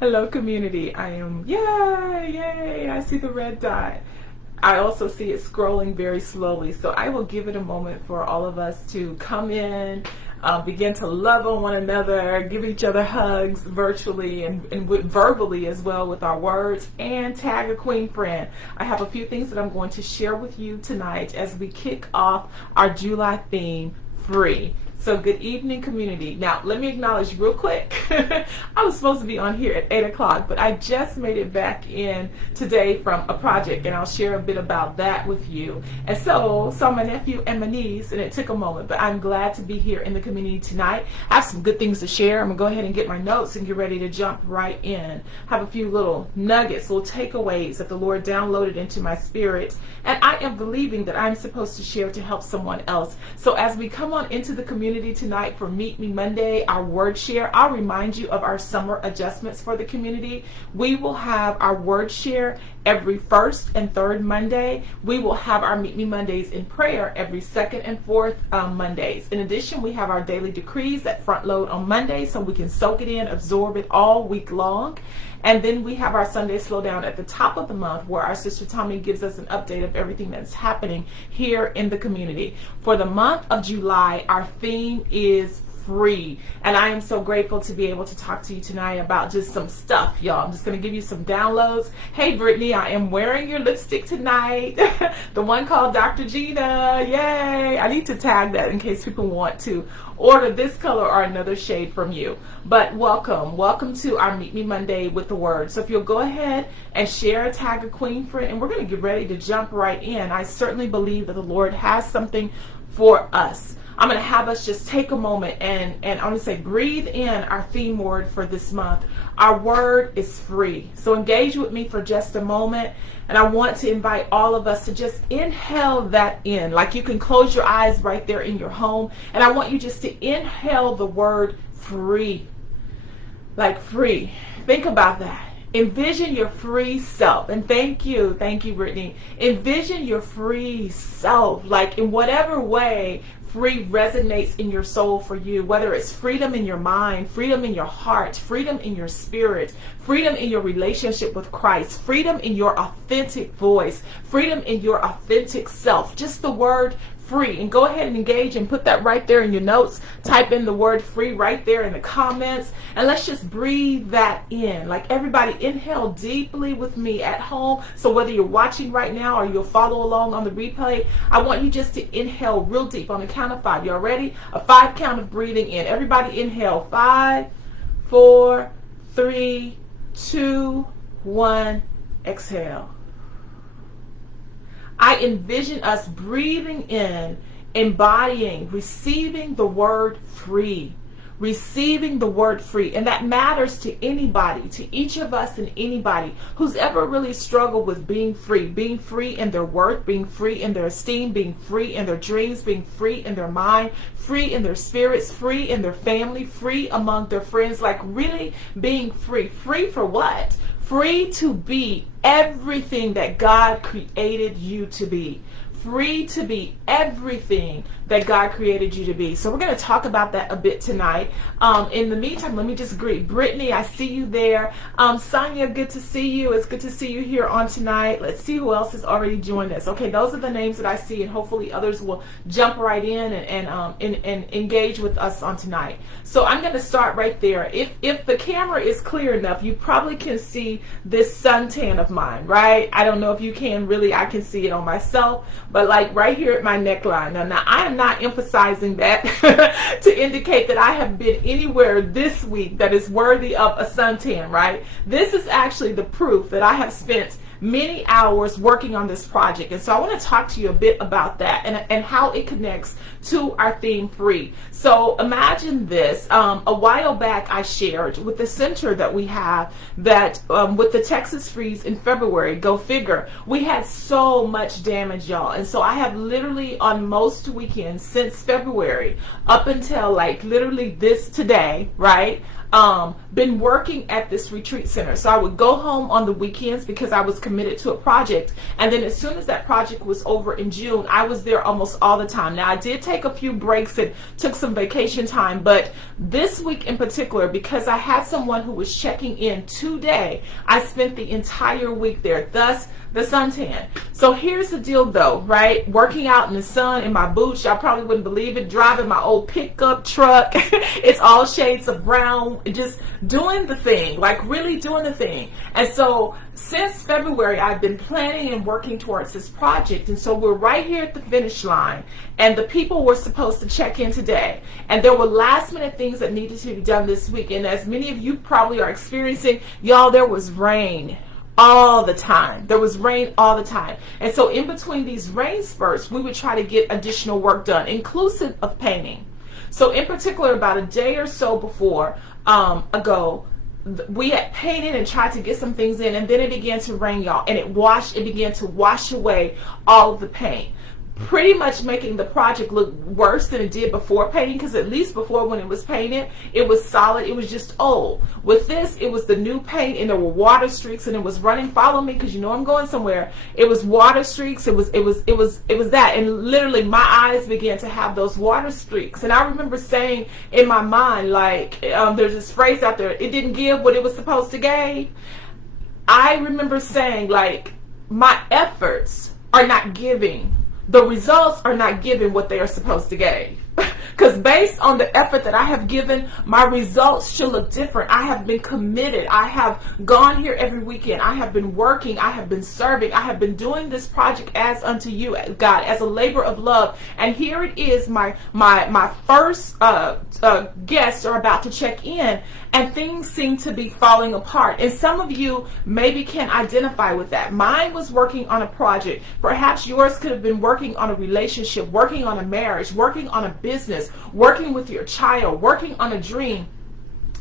Hello, community. Yay, I see the red dot. I also see it scrolling very slowly. So I will give it a moment for all of us to come in, begin to love on one another, give each other hugs virtually and verbally as well with our words, and tag a queen friend. I have a few things that I'm going to share with you tonight as we kick off our July theme, free. So good evening, community. Now, let me acknowledge real quick. I was supposed to be on here at 8 o'clock, but I just made it back in today from a project, and I'll share a bit about that with you. And so, saw my nephew and my niece, and it took a moment, but I'm glad to be here in the community tonight. I have some good things to share. I'm going to go ahead and get my notes and get ready to jump right in. Have a few little nuggets, little takeaways that the Lord downloaded into my spirit, and I am believing that I'm supposed to share to help someone else. So as we come on into the community tonight for Meet Me Monday, our word share, I'll remind you of our summer adjustments for the community. We will have our word share every first and third Monday. We will have our Meet Me Mondays in prayer every second and fourth Mondays. In addition, we have our daily decrees that front load on Monday so we can soak it in, absorb it all week long. And then we have our Sunday Slowdown at the top of the month where our sister Tommy gives us an update of everything that's happening here in the community. For the month of July, our theme is free. And I am so grateful to be able to talk to you tonight about just some stuff, y'all. I'm just going to give you some downloads. Hey, Brittany, I am wearing your lipstick tonight. The one called Dr. Gina. Yay. I need to tag that in case people want to order this color or another shade from you. But welcome to our Meet Me Monday with the Word. So if you'll go ahead and share, tag a queen friend, and we're going to get ready to jump right in. I certainly believe that the Lord has something for us. I'm going to have us just take a moment and I'm going to say breathe in our theme word for this month. Our word is free. So engage with me for just a moment, and I want to invite all of us to just inhale that in. Like you can close your eyes right there in your home, and I want you just to inhale the word free. Like free. Think about that. Envision your free self. And thank you, Brittany. Envision your free self, like in whatever way free resonates in your soul for you, whether it's freedom in your mind, freedom in your heart, freedom in your spirit, freedom in your relationship with Christ, freedom in your authentic voice, freedom in your authentic self. Just the word free. And go ahead and engage and put that right there in your notes. Type in the word free right there in the comments, and let's just breathe that in. Like everybody, inhale deeply with me at home. So whether you're watching right now or you'll follow along on the replay, I want you just to inhale real deep on the count of 5. Y'all ready? A 5 count of breathing in. Everybody inhale. 5, 4, 3, 2, 1. Exhale. I envision us breathing in, embodying, receiving the word free. Receiving the word free. And that matters to anybody, to each of us and anybody who's ever really struggled with being free in their work, being free in their esteem, being free in their dreams, being free in their mind, free in their spirits, free in their family, free among their friends, like really being free. Free for what? Free to be everything that God created you to be. Free to be everything that God created you to be. So we're going to talk about that a bit tonight. In the meantime, let me just greet Brittany. I see you there. Sonia, good to see you. It's good to see you here on tonight. Let's see who else has already joined us. Okay, those are the names that I see, and hopefully others will jump right in and engage with us on tonight. So I'm going to start right there. If the camera is clear enough, you probably can see this suntan of mine, right? I don't know if you can really. I can see it on myself, but like right here at my neckline. Now I am not emphasizing that to indicate that I have been anywhere this week that is worthy of a suntan, right? This is actually the proof that I have spent many hours working on this project. And so I want to talk to you a bit about that and how it connects to our theme free. So imagine this. A while back I shared with the center that we have that with the Texas freeze in February, go figure, we had so much damage, y'all. And so I have literally on most weekends since February up until like literally this today, right? been working at this retreat center. So I would go home on the weekends because I was committed to a project. And then as soon as that project was over in June, I was there almost all the time. Now, I did take a few breaks and took some vacation time, but this week in particular, because I had someone who was checking in today, I spent the entire week there, thus the suntan. So here's the deal though, right? Working out in the sun in my boots, y'all probably wouldn't believe it, driving my old pickup truck. It's all shades of brown, just doing the thing, like really doing the thing. And so since February, I've been planning and working towards this project. And so we're right here at the finish line, and the people were supposed to check in today. And there were last minute things that needed to be done this week. And as many of you probably are experiencing, y'all, there was rain all the time. There was rain all the time. And so in between these rain spurts, we would try to get additional work done, inclusive of painting. So in particular, about a day or so before ago, we had painted and tried to get some things in, and then it began to rain, y'all, and it began to wash away all of the paint, pretty much making the project look worse than it did before painting, because at least before, when it was painted, it was solid, it was just old. With this, it was the new paint, and there were water streaks, and it was running. Follow me, because you know I'm going somewhere. It was water streaks. It was that, and literally my eyes began to have those water streaks. And I remember saying in my mind, like, there's this phrase out there, it didn't give what it was supposed to give. I remember saying, like, my efforts are not giving. The results are not giving what they are supposed to give. Because based on the effort that I have given, my results should look different. I have been committed. I have gone here every weekend. I have been working. I have been serving. I have been doing this project as unto you, God, as a labor of love. And here it is, my first guests are about to check in, and things seem to be falling apart. And some of you maybe can identify with that. Mine was working on a project. Perhaps yours could have been working on a relationship, working on a marriage, working on a business, working with your child, working on a dream.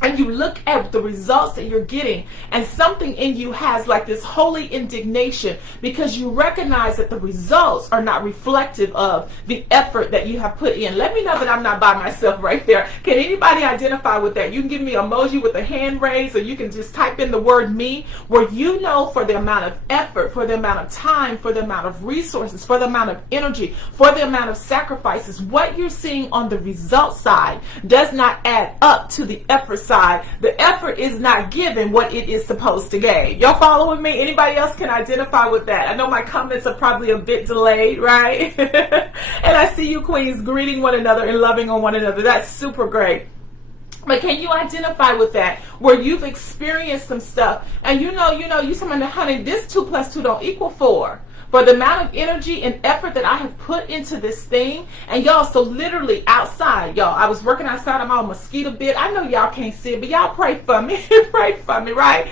And you look at the results that you're getting, and something in you has like this holy indignation, because you recognize that the results are not reflective of the effort that you have put in. Let me know that I'm not by myself right there. Can anybody identify with that? You can give me an emoji with a hand raised, or you can just type in the word me, where you know, for the amount of effort, for the amount of time, for the amount of resources, for the amount of energy, for the amount of sacrifices, what you're seeing on the result side does not add up to the effort side. The effort is not giving what it is supposed to give. Y'all following me? Anybody else can identify with that? I know my comments are probably a bit delayed, right? And I see you queens greeting one another and loving on one another. That's super great. But can you identify with that, where you've experienced some stuff, and you know, you somebody, honey, this 2 + 2 don't equal 4. For the amount of energy and effort that I have put into this thing. And y'all, so literally outside, y'all, I was working outside. I'm on mosquito bit. I know y'all can't see it, but y'all pray for me. Pray for me, right?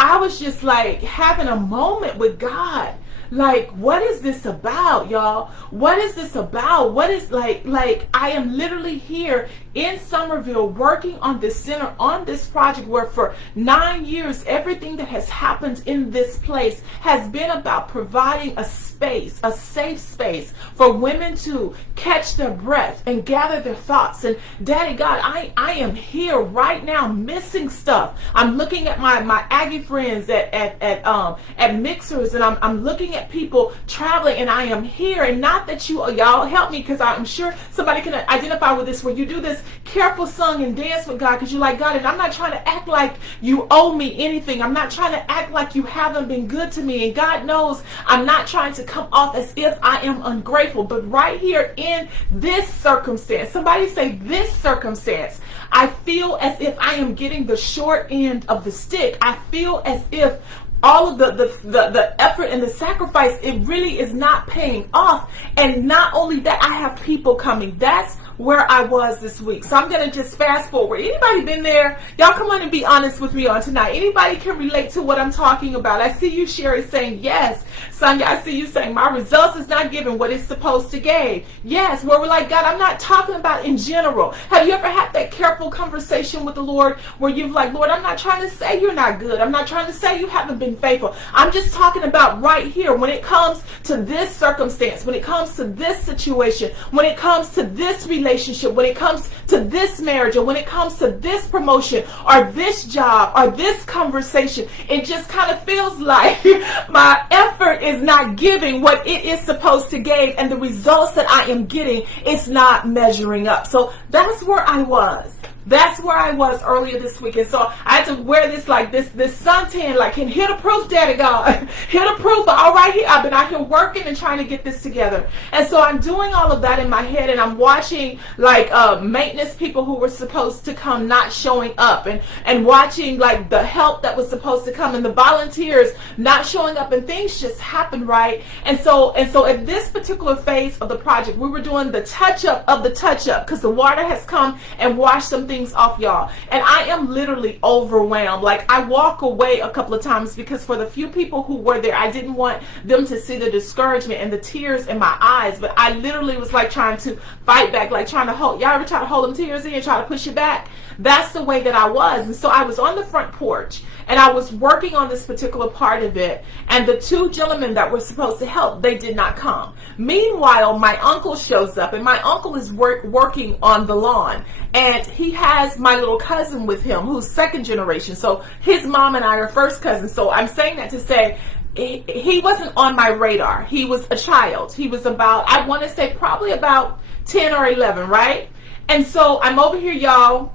I was just like having a moment with God. Like, what is this about, y'all? What is this about? What is like I am literally here in Somerville working on this center, on this project, where for 9 years, everything that has happened in this place has been about providing a space, a safe space for women to catch their breath and gather their thoughts. And Daddy God, I am here right now missing stuff. I'm looking at my Aggie friends at mixers, and I'm looking at people traveling, and I am here. And not that y'all help me, because I'm sure somebody can identify with this, where you do this careful song and dance with God, because you're like, God, and I'm not trying to act like you owe me anything. I'm not trying to act like you haven't been good to me. And God knows I'm not trying to come off as if I am ungrateful. But right here in this circumstance, somebody say this circumstance, I feel as if I am getting the short end of the stick. I feel as if all of the effort and the sacrifice, it really is not paying off. And not only that, I have people coming. That's where I was this week. So I'm going to just fast forward. Anybody been there? Y'all come on and be honest with me on tonight. Anybody can relate to what I'm talking about? I see you, Sherry, saying yes. Sonia, I see you saying my results is not giving what it's supposed to give. Yes, where we're like, God, I'm not talking about in general. Have you ever had that careful conversation with the Lord, where you've like, Lord, I'm not trying to say you're not good. I'm not trying to say you haven't been faithful. I'm just talking about right here, when it comes to this circumstance, when it comes to this situation, when it comes to this relationship, relationship, when it comes to this marriage, or when it comes to this promotion or this job or this conversation, it just kind of feels like my effort is not giving what it is supposed to give, and the results that I am getting is not measuring up. So that's where I was. That's where I was earlier this week. And so I had to wear this suntan, like, can hear the proof, Daddy God. Hear the proof. All right, here I've been out here working and trying to get this together. And so I'm doing all of that in my head, and I'm watching like maintenance people who were supposed to come not showing up, and watching like the help that was supposed to come and the volunteers not showing up, and things just happened, right? And so at this particular phase of the project, we were doing the touch-up of the touch-up, because the water has come and washed some things off, y'all, and I am literally overwhelmed. Like, I walk away a couple of times because for the few people who were there, I didn't want them to see the discouragement and the tears in my eyes, but I literally was like trying to fight back, like trying to hold. Y'all ever try to hold them tears in and try to push it back? That's the way that I was. And so I was on the front porch, and I was working on this particular part of it, and the two gentlemen that were supposed to help, they did not come. Meanwhile, my uncle shows up, and my uncle is working on the lawn, and he has my little cousin with him who's second generation. So his mom and I are first cousins. So I'm saying that to say he wasn't on my radar. He was a child. He was about, I want to say probably about 10 or 11, right? And so I'm over here, y'all,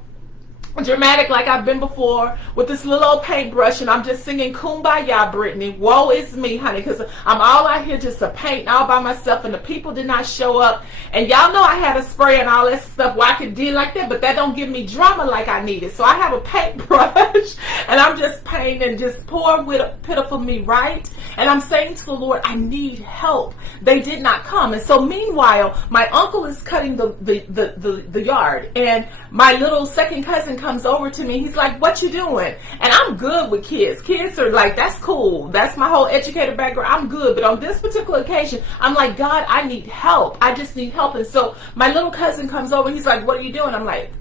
dramatic like I've been before, with this little old paintbrush, and I'm just singing Kumbaya, Brittany. Woe is me, honey, because I'm all out here just a painting all by myself, and the people did not show up. And y'all know I had a spray and all that stuff where I could do like that, but that don't give me drama like I needed. So I have a paintbrush, and I'm just painting, just poor pitiful me, right? And I'm saying to the Lord, I need help. They did not come. And so meanwhile, my uncle is cutting the yard, and my little second cousin comes over to me. He's like, what you doing? And I'm good with kids. Kids are like, that's cool. That's my whole educated background. I'm good. But on this particular occasion, I'm like, God, I need help. I just need help. And so my little cousin comes over. He's like, what are you doing? I'm like,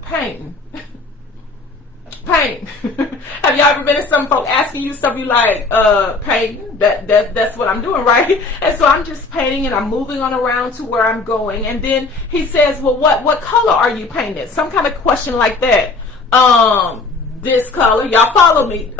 painting. Paint. Have y'all ever been to some folk asking you stuff, you like, painting? That's what I'm doing, right? And so I'm just painting, and I'm moving on around to where I'm going. And then he says, well, what color are you painting? Some kind of question like that. This color, y'all follow me,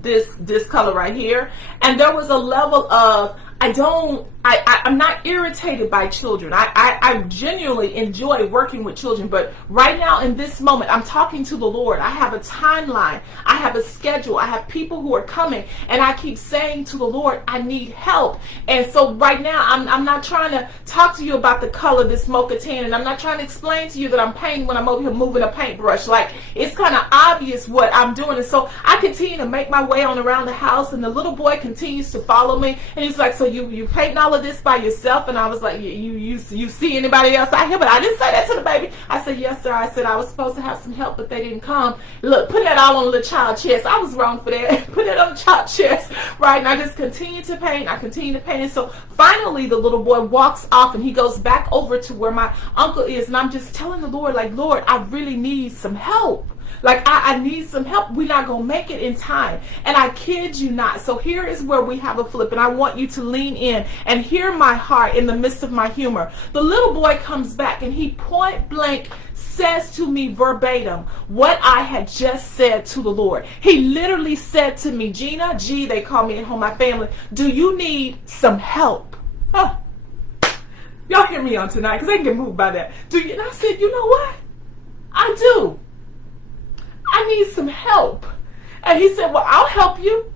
this color right here. And there was a level of, I'm not irritated by children. I genuinely enjoy working with children, but right now in this moment, I'm talking to the Lord. I have a timeline. I have a schedule. I have people who are coming, and I keep saying to the Lord, I need help. And so right now, I'm not trying to talk to you about the color, this mocha tan, and I'm not trying to explain to you that I'm painting when I'm over here moving a paintbrush. Like, it's kind of obvious what I'm doing. And so I continue to make my way on around the house, and the little boy continues to follow me, and he's like, so you painting all of this by yourself? And I was like, you see anybody else out here? But I didn't say that to the baby. I said, yes, sir. I said I was supposed to have some help, but they didn't come. Look, put that all on the little child chest. I was wrong for that. Put it on the child chest, right? And I just continue to paint. I continue to paint. And so finally, the little boy walks off, and he goes back over to where my uncle is. And I'm just telling the Lord, like, Lord, I really need some help. Like, I need some help. We're not going to make it in time. And I kid you not. So here is where we have a flip. And I want you to lean in and hear my heart in the midst of my humor. The little boy comes back, and he point blank says to me verbatim what I had just said to the Lord. He literally said to me, Gina, G, they call me at home, my family, do you need some help? Huh. Y'all hear me on tonight, because they can get moved by that. And I said, you know what? I do. I need some help. And he said, well, I'll help you.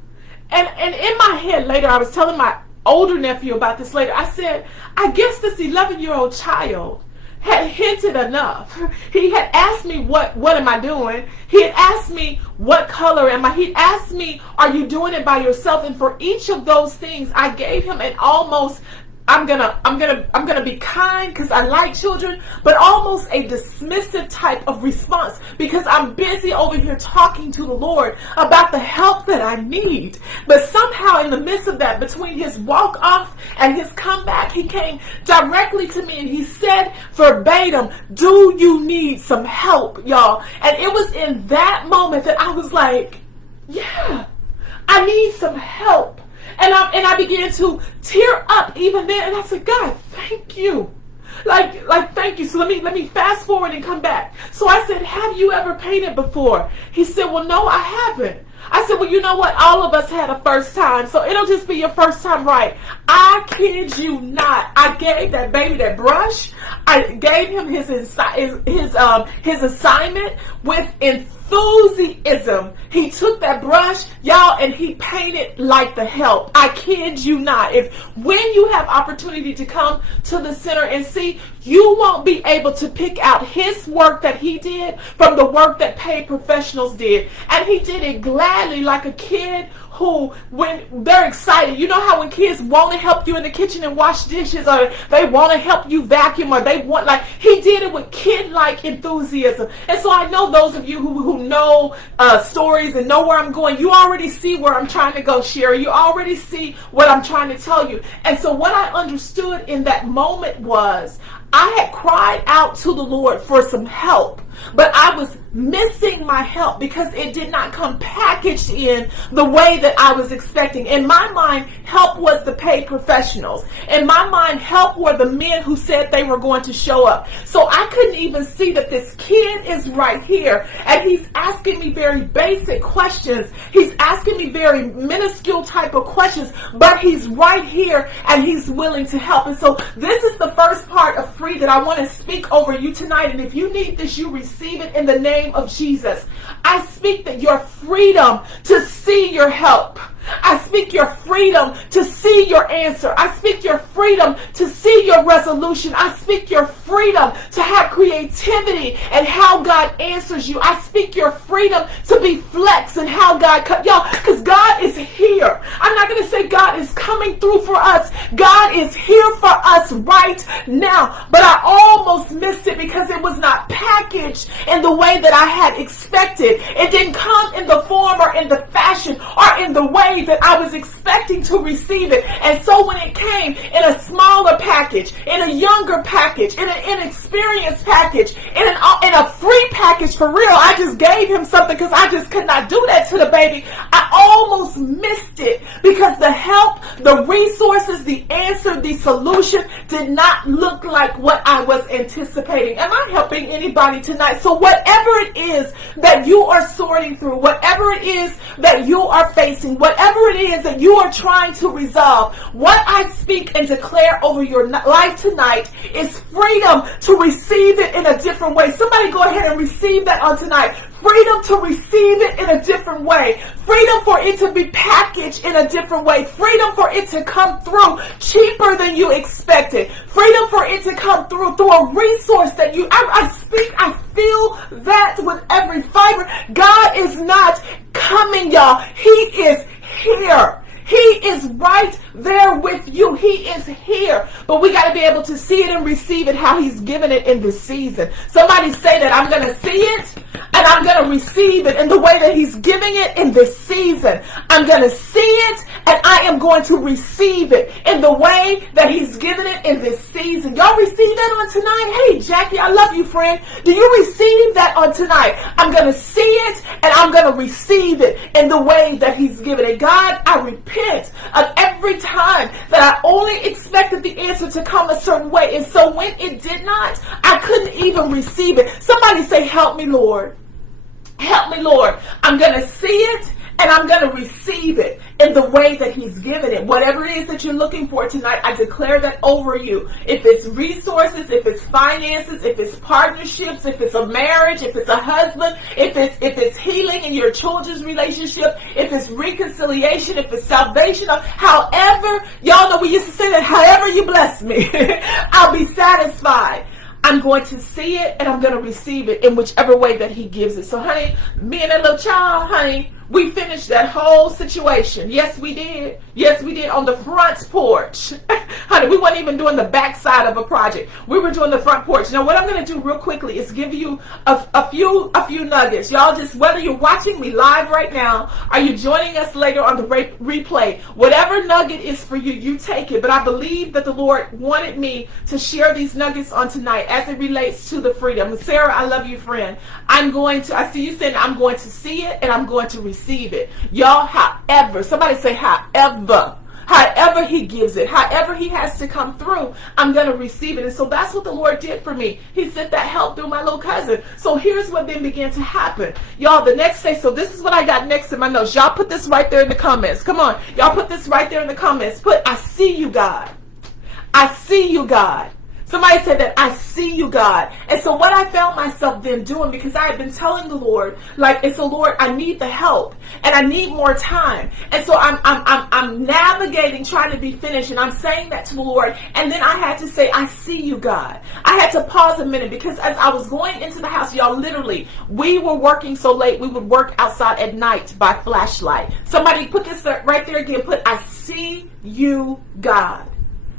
And in my head later, I was telling my older nephew about this later. I said, I guess this 11-year-old child had hinted enough. He had asked me, what am I doing? He had asked me, what color am I? He'd asked me, are you doing it by yourself? And for each of those things, I gave him an almost, I'm gonna be kind because I like children, but almost a dismissive type of response, because I'm busy over here talking to the Lord about the help that I need. But somehow in the midst of that, between his walk off and his comeback, he came directly to me and he said verbatim, do you need some help, y'all? And it was in that moment that I was like, yeah, I need some help. And I began to tear up even then. And I said, God, thank you. Like, thank you. So let me fast forward and come back. So I said, have you ever painted before? He said, well, no, I haven't. I said, well, you know what? All of us had a first time, so it'll just be your first time, right? I kid you not. I gave that baby that brush. I gave him his assignment with enthusiasm. He took that brush, y'all, and he painted like the help. I kid you not. When you have opportunity to come to the center and see, you won't be able to pick out his work that he did from the work that paid professionals did. And he did it gladly, like a kid who, when they're excited, you know how when kids want to help you in the kitchen and wash dishes, or they want to help you vacuum, or they want, like, he did it with kid-like enthusiasm. And so I know those of you who know stories and know where I'm going, you already see where I'm trying to go, Sherry. You already see what I'm trying to tell you. And so what I understood in that moment was, I had cried out to the Lord for some help, but I was missing my help because it did not come packaged in the way that I was expecting. In my mind, help was the paid professionals. In my mind, help were the men who said they were going to show up. So I couldn't even see that this kid is right here, and he's asking me very basic questions. He's asking me very minuscule type of questions, but he's right here and he's willing to help. And so this is the first part of free that I want to speak over you tonight. And if you need this, you receive it in the name of Jesus. I speak that your freedom to see your help. I speak your freedom to see your answer. I speak your freedom to see your resolution. I speak your freedom to have creativity and how God answers you. I speak your freedom to be flex and how God y'all, because God is here. I'm not going to say God is coming through for us. God is here for us right now. But I almost missed it because it was not packaged in the way that I had expected. It didn't come in the form or in the fashion or in the way that I was expecting to receive it. And so when it came in a smaller package, in a younger package, in an inexperienced package, in a free package for real, I just gave him something because I just could not do that to the baby. I almost missed it because the help, the resources, the answer, the solution did not look like what I was anticipating. Am I helping anybody tonight? So whatever it is that you are sorting through, whatever it is that you are facing, whatever it is that you are trying to resolve, what I speak and declare over your life tonight is freedom to receive it in a different way. Somebody go ahead and receive that on tonight. Freedom to receive it in a different way. Freedom for it to be packaged in a different way. Freedom for it to come through cheaper than you expected. Freedom for it to come through a resource that I feel that with every fiber. God is not coming, y'all. He is here. He is right there with you. He is here. But we got to be able to see it and receive it how he's given it in this season. Somebody say that I'm going to see it and I'm going to receive it in the way that he's giving it in this season. I'm going to see it and I am going to receive it in the way that he's given it in this season. Y'all receive that on tonight? Hey, Jackie, I love you, friend. Do you receive that on tonight? I'm going to see it and I'm going to receive it in the way that he's given it. God, I repent of every time that I only expected the answer to come a certain way. And so when it did not, I couldn't even receive it. Somebody say, help me, Lord. Help me, Lord. I'm going to see it and I'm going to receive it in the way that he's given it. Whatever it is that you're looking for tonight, I declare that over you. If it's resources, if it's finances, if it's partnerships, if it's a marriage, if it's a husband, if it's healing in your children's relationship, if it's reconciliation, if it's salvation, however, y'all know we used to say that, however you bless me, I'll be satisfied. I'm going to see it and I'm going to receive it in whichever way that he gives it. So, honey, me and that little child, honey, we finished that whole situation. Yes, we did. Yes, we did on the front porch. Honey, we weren't even doing the back side of a project. We were doing the front porch. Now, what I'm going to do real quickly is give you a few nuggets. Y'all just, whether you're watching me live right now, or you're joining us later on the replay, whatever nugget is for you, you take it. But I believe that the Lord wanted me to share these nuggets on tonight as it relates to the freedom. Sarah, I love you, friend. I see you saying I'm going to see it and I'm going to receive it. Y'all, however, somebody say however. However he gives it, however he has to come through, I'm going to receive it. And so that's what the Lord did for me. He sent that help through my little cousin. So here's what then began to happen. Y'all, the next day, so this is what I got next in my notes. Y'all put this right there in the comments. Come on. Y'all put this right there in the comments. Put, I see you, God. I see you, God. Somebody said that, I see you, God. And so what I found myself then doing, because I had been telling the Lord, like, and so Lord, I need the help and I need more time. And so I'm navigating, trying to be finished. And I'm saying that to the Lord. And then I had to say, I see you, God. I had to pause a minute, because as I was going into the house, y'all, literally, we were working so late. We would work outside at night by flashlight. Somebody put this right there again. Put, I see you, God.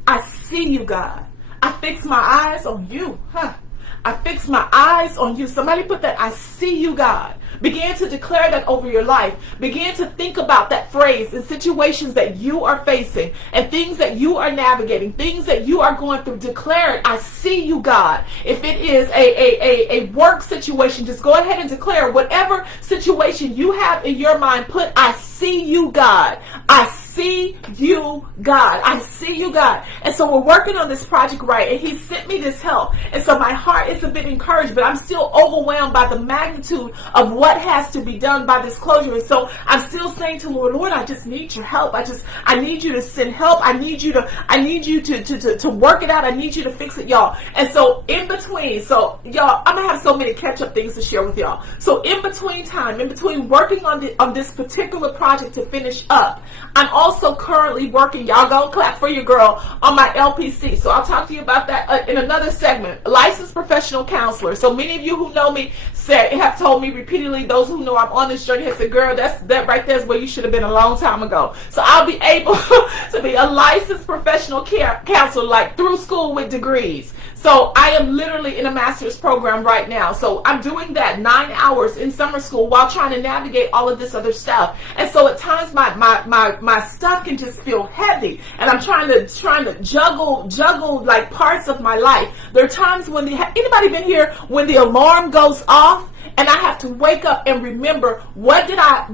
I see you, God. I fix my eyes on you. I fix my eyes on you. Somebody put that, I see you, God. Begin to declare that over your life. Begin to think about that phrase in situations that you are facing and things that you are navigating, things that you are going through. Declare it, I see you, God. If it is a work situation, just go ahead and declare whatever situation you have in your mind. Put, I see you, God. I see you, God. I see you, God. And so we're working on this project, right? And he sent me this help. And so my heart is a bit encouraged, but I'm still overwhelmed by the magnitude of what has to be done by this closure. And so I'm still saying to Lord, I just need your help. I need you to send help. I need you to work it out. I need you to fix it, y'all. And so in between, so y'all, I'm gonna have so many catch-up things to share with y'all. So in between working on this particular project to finish up, I'm also currently working, y'all go clap for your girl, on my LPC. So I'll talk to you about that in another segment. Licensed professional counselor. So many of you who know me have told me repeatedly, those who know I'm on this journey have said, girl, that right there is where you should have been a long time ago. So I'll be able to be a licensed professional counselor, like through school with degrees. So I am literally in a master's program right now. So I'm doing that 9 hours in summer school while trying to navigate all of this other stuff. And so at times my stuff can just feel heavy, and I'm trying to juggle like parts of my life. There are times when anybody been here when the alarm goes off and I have to wake up and remember, what did I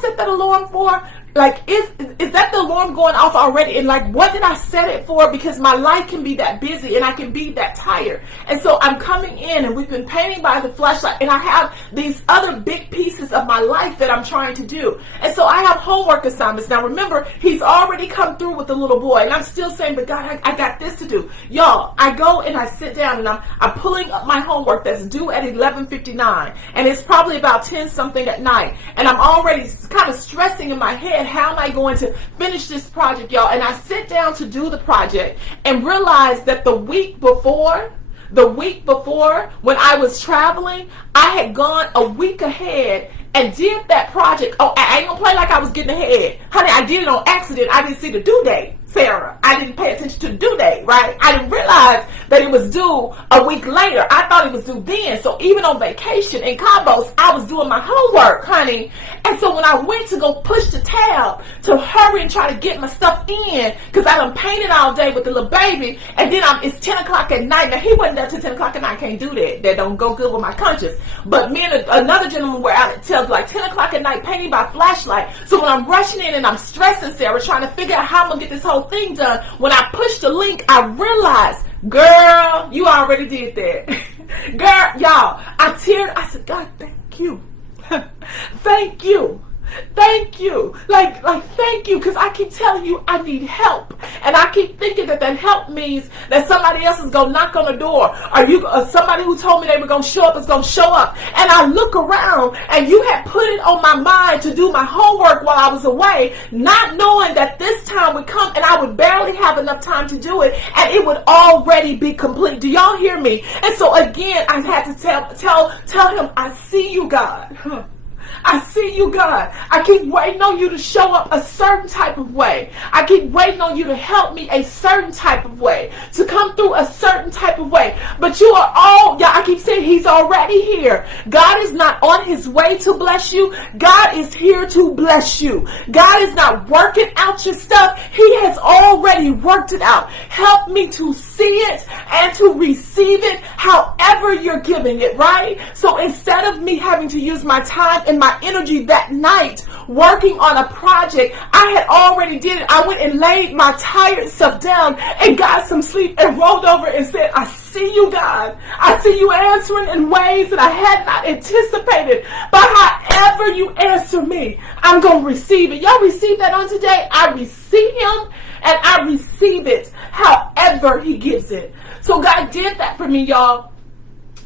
set that alarm for? Like, is that the alarm going off already? And like, what did I set it for? Because my life can be that busy and I can be that tired. And so I'm coming in, and we've been painting by the flashlight, and I have these other big pieces of my life that I'm trying to do. And so I have homework assignments. Now remember, he's already come through with the little boy, and I'm still saying, but God, I got this to do. Y'all, I go and I sit down and I'm pulling up my homework that's due at 11:59, and it's probably about 10 something at night. And I'm already kind of stressing in my head, how am I going to finish this project, y'all? And I sit down to do the project and realize that the week before, when I was traveling, I had gone a week ahead and did that project. Oh, I ain't gonna play like I was getting ahead. Honey, I did it on accident. I didn't see the due date, Sarah. I didn't pay attention to the due date, right? I didn't realize that it was due a week later. I thought it was due then. So even on vacation in Cabos, I was doing my homework, honey. And so when I went to go push the tab to hurry and try to get my stuff in, because I done painted all day with the little baby, and then it's 10 o'clock at night. Now, he wasn't there till 10 o'clock at night. I can't do that. That don't go good with my conscience. But me and another gentleman were out till like 10 o'clock at night painting by flashlight. So when I'm rushing in and I'm stressing Sarah, trying to figure out how I'm going to get this whole thing done, when I push the link, I realized, girl, you already did that. Girl, y'all, I teared. I said, God, thank you. Thank you. Thank you. Like thank you, because I keep telling you I need help, and I keep thinking that help means that somebody else is gonna knock on the door, or somebody who told me they were gonna show up is gonna show up. And I look around, and you had put it on my mind to do my homework while I was away, not knowing that this time would come and I would barely have enough time to do it, and it would already be complete. Do y'all hear me? And so again, I had to tell him, I see you, God. I see you, God. I keep waiting on you to show up a certain type of way. I keep waiting on you to help me a certain type of way, to come through a certain type of way. But you are I keep saying he's already here. God is not on his way to bless you. God is here to bless you. God is not working out your stuff. He has already worked it out. Help me to see it and to receive it however you're giving it, right? So instead of me having to use my time and my energy that night working on a project. I had already did it. I went and laid my tired self down and got some sleep and rolled over and said, I see you, God. I see you answering in ways that I had not anticipated. But however you answer me, I'm going to receive it. Y'all receive that on today? I receive him and I receive it however he gives it. So God did that for me, y'all.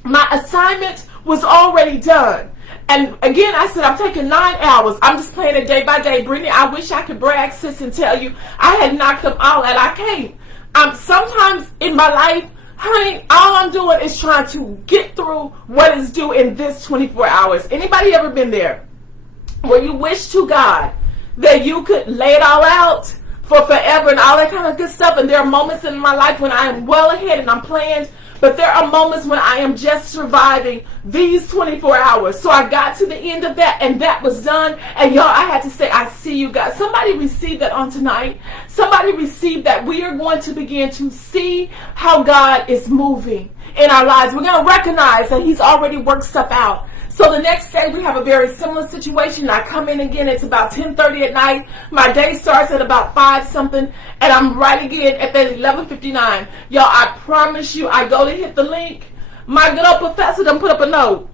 My assignment was already done. And again, I said, I'm taking 9 hours. I'm just playing it day by day. Brittany, I wish I could brag, sis, and tell you I had knocked them all out. I can't. Sometimes in my life, honey, all I'm doing is trying to get through what is due in this 24 hours. Anybody ever been there where you wish to God that you could lay it all out for forever and all that kind of good stuff? And there are moments in my life when I am well ahead and I'm planned, but there are moments when I am just surviving these 24 hours. So I got to the end of that and that was done. And y'all, I had to say, I see you, God. Somebody received that on tonight. Somebody received that. We are going to begin to see how God is moving in our lives. We're going to recognize that he's already worked stuff out. So the next day we have a very similar situation. I come in again. It's about 10:30 at night. My day starts at about 5 something, and I'm right again at that 11:59. Y'all, I promise you, I go to hit the link. My good old professor done put up a note.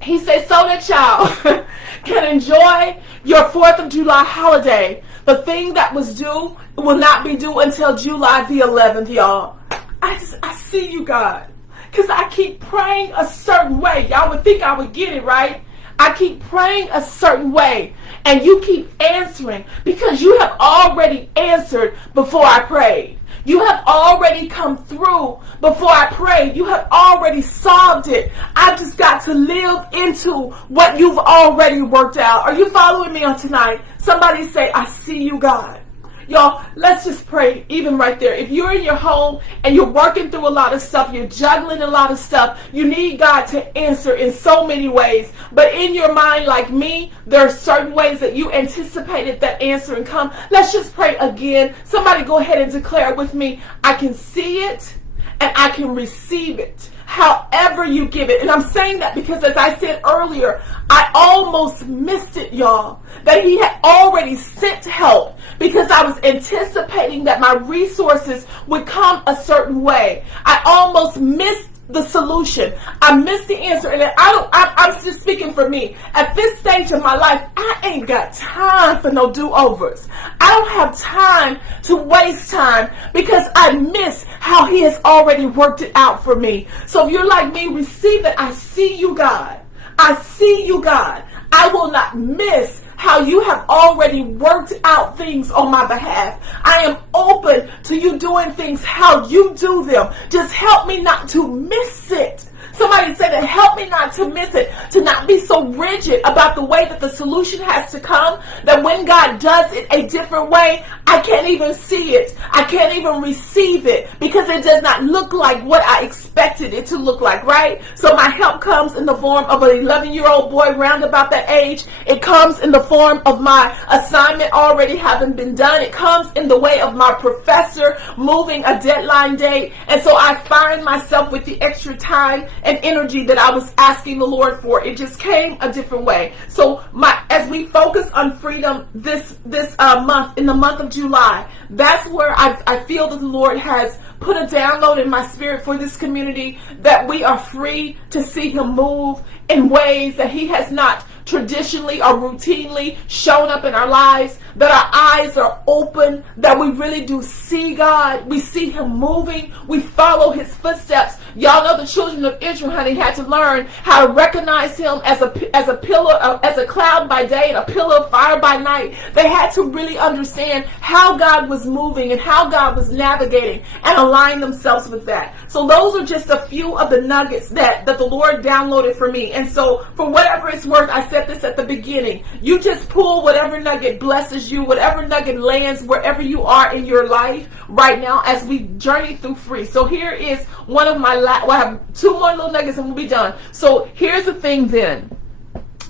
He said, so that y'all can enjoy your 4th of July holiday. The thing that was due will not be due until July the 11th, y'all. I see you, God. Because I keep praying a certain way. Y'all would think I would get it, right? I keep praying a certain way. And you keep answering because you have already answered before I prayed. You have already come through before I prayed. You have already solved it. I just got to live into what you've already worked out. Are you following me on tonight? Somebody say, I see you, God. Y'all, let's just pray even right there. If you're in your home and you're working through a lot of stuff, you're juggling a lot of stuff, you need God to answer in so many ways. But in your mind, like me, there are certain ways that you anticipated that answer and come. Let's just pray again. Somebody go ahead and declare with me, I can see it and I can receive it. However you give it. And I'm saying that because, as I said earlier, I almost missed it, y'all, that he had already sent help because I was anticipating that my resources would come a certain way. I almost missed the solution. I missed the answer. And I'm just speaking for me. At this stage of my life, I ain't got time for no do-overs. I don't have time to waste time because I miss how he has already worked it out for me. So if you're like me, receive it. I see you, God. I see you, God. I will not miss how you have already worked out things on my behalf. I am open to you doing things how you do them. Just help me not to miss it. Somebody said that, help me not to miss it, to not be so rigid about the way that the solution has to come, that when God does it a different way, I can't even see it. I can't even receive it because it does not look like what I expected it to look like, right? So my help comes in the form of an 11-year-old boy round about that age. It comes in the form of my assignment already having been done. It comes in the way of my professor moving a deadline date. And so I find myself with the extra time and energy that I was asking the Lord for. It just came a different way. So as we focus on freedom this month, in the month of July, that's where I feel that the Lord has put a download in my spirit for this community, that we are free to see him move in ways that he has not traditionally or routinely shown up in our lives, that our eyes are open, that we really do see God. We see him moving. We follow his footsteps. Y'all know the children of Israel, honey, had to learn how to recognize him as a pillar, as a cloud by day and a pillar of fire by night. They had to really understand how God was moving and how God was navigating and align themselves with that. So those are just a few of the nuggets that the Lord downloaded for me. And so for whatever it's worth, I said this at the beginning, you just pull whatever nugget blesses you, whatever nugget lands wherever you are in your life right now as we journey through free. So here is one of my I have 2 more little nuggets and we'll be done. So here's the thing then.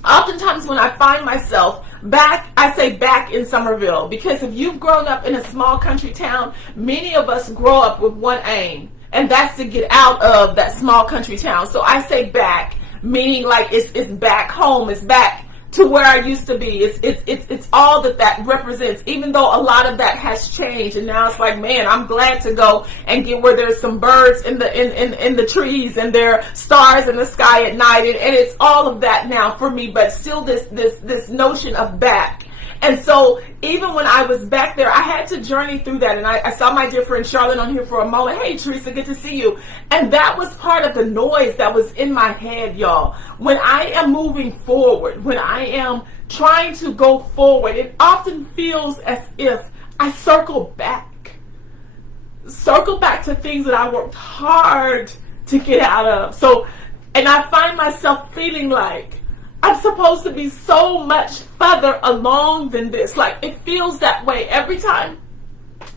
Oftentimes when I find myself back in Somerville, because if you've grown up in a small country town, many of us grow up with one aim, and that's to get out of that small country town. So I say back, meaning like it's back home, it's back to where I used to be. It's all that represents, even though a lot of that has changed. And now it's like, man, I'm glad to go and get where there's some birds in the trees and there are stars in the sky at night. And it's all of that now for me, but still this notion of back. And so even when I was back there, I had to journey through that. And I saw my dear friend Charlotte on here for a moment. Hey, Teresa, good to see you. And that was part of the noise that was in my head, y'all. When I am moving forward, when I am trying to go forward, it often feels as if I circle back to things that I worked hard to get out of. So, and I find myself feeling like I'm supposed to be so much further along than this. Like, it feels that way every time,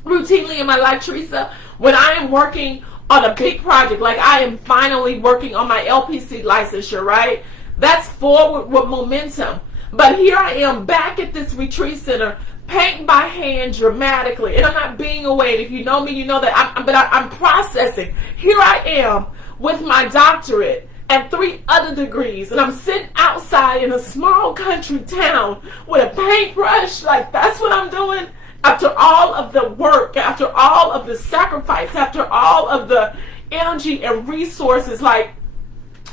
routinely in my life, Teresa, when I am working on a big project, like I am finally working on my LPC licensure, right? That's forward with momentum. But here I am back at this retreat center, painting by hand dramatically. And I'm not being away. If you know me, you know that I'm processing. Here I am with my doctorate and 3 other degrees, and I'm sitting outside in a small country town with a paintbrush. Like, that's what I'm doing after all of the work, after all of the sacrifice, after all of the energy and resources. Like,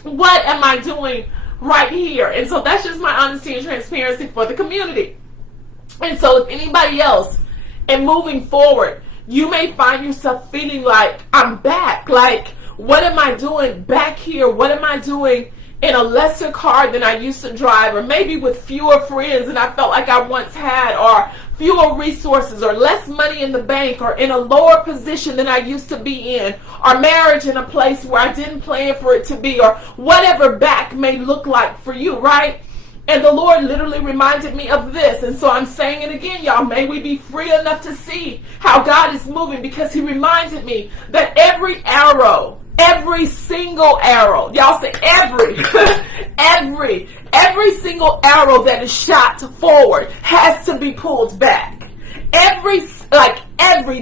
what am I doing right here? And so that's just my honesty and transparency for the community. And so if anybody else, and moving forward, you may find yourself feeling like, I'm back. Like, what am I doing back here? What am I doing in a lesser car than I used to drive, or maybe with fewer friends than I felt like I once had, or fewer resources, or less money in the bank, or in a lower position than I used to be in, or marriage in a place where I didn't plan for it to be, or whatever back may look like for you, right? And the Lord literally reminded me of this. And so I'm saying it again, y'all. May we be free enough to see how God is moving, because he reminded me that every arrow, every single arrow, y'all say every, every single arrow that is shot forward has to be pulled back.